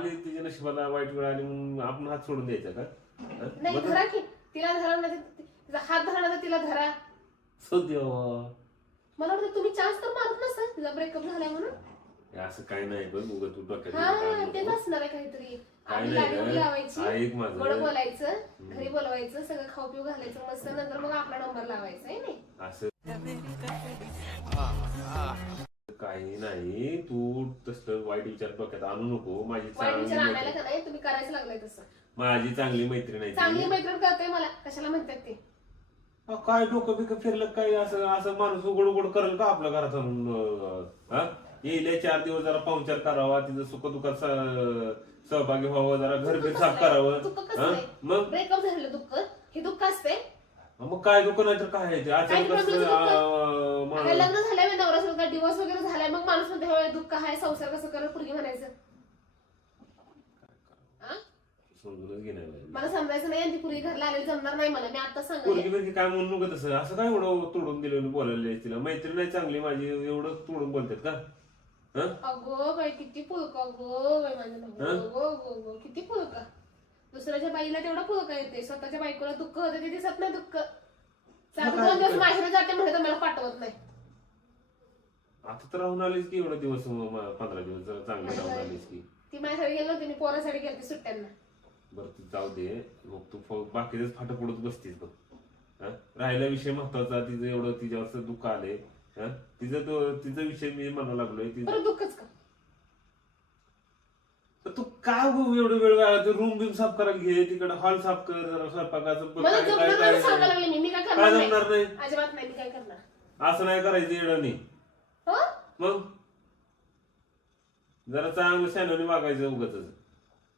आली तिच्या नशिबाला वाईट वेळ आली म्हणून आपण हात सोडून द्यायचा का? नाही धरा की तिला धरा ना, तिचा हात धरा ना, तिला धरा. देवा मला वाटतं तुम्ही चान्स तर मारत नसा तिचा ब्रेकअप झालाय म्हणून. असं काही नाही बघ उगाच तू डोक्यात हा तेच असणार आहे काहीतरी. आधी नाही लाडी लावायची, ऐक माझं. गोड बोलायचं, घरी बोलवायचं, सगळं खाऊ पिऊ घालायचं मस्त, नंतर मग आपला नंबर लावायचा आहे नाही. असं काही नाही, तू तसलं वाईट विचार डोक्यात आणू नको. वाईट विचार आणायला का नाही, तुम्ही करायचं लागलाय तसं. माझी चांगली मैत्रीण आहे चांगली मैत्रीण करते मला, कशाला म्हणतात ते. काय डोकं बिकं फिरलं काय? असं असं माणूस उघड उघड करेल का आपल्या घरात आणून? येईल 4 दिवस जरा पाहुणचार करावा, तिचं सुख दुःखात सहभागी व्हावं, जरा घर बीर साफ करावं. दुःख कसं मग ब्रेकअप झालेलं दुःख हे दुःख असते. मग काय दुःख नाही तर काय आहे ते? अचानक लग्न झालंय नवरा डिवोर्स वगैरे झालाय, मग माणूस म्हणते दुःख आहे, संसार कसं करत पुढे म्हणायचं. समजूनच घे नाही मला समजायचं नाही, आणि ती पुरी घरला आलेली जमणार नाही मला. मी आता सांगते पोरगी बिरगी काय म्हणू नको तसं. असं काय एवढं तोडून दिलं बोलायला तिला? मैत्रीण नाही चांगली माझी, एवढं तोडून बोलतात का? अगो बाई किती पुळका, गो बाई माझ्या गो गो गो किती पुळका. दुसऱ्याच्या बाईला तेवढा पुळका येते, स्वतःच्या बायकोला दुःख होते ते दिसत नाही दुःख. 2 दिवस माहेर जाते म्हणजे तर मला पाठवत नाही. आता तर राहून आलीस की एवढा दिवस, 15 दिवस जरा चांगले राहून आलीस की. ती माझ्यासाठी गेली नव्हती, मी पोरासाठी गेली सुट्ट्यांना. बरं तू जाऊ दे, मग तू बाकीच फाट पडत बसतीस बघ. राहिला विषय महत्वाचा, तिचं एवढं तिच्यावर दुःख आले, तिचा विषय मी म्हणा लागलोय. बरं दुःखच का? तू काय एवढं वेळ लागला? रूम बिम साफ करायला घे, तिकडे हॉल साफ कर, जरा स्वयंपाकाचं सांगायला लागले मी काय काय जमणार नाही. अजिबात नाही, मी काय करणार. असं नाही करायचं येणं नाही. मग जरा चांगलं शानवणी वागायचं उगाच.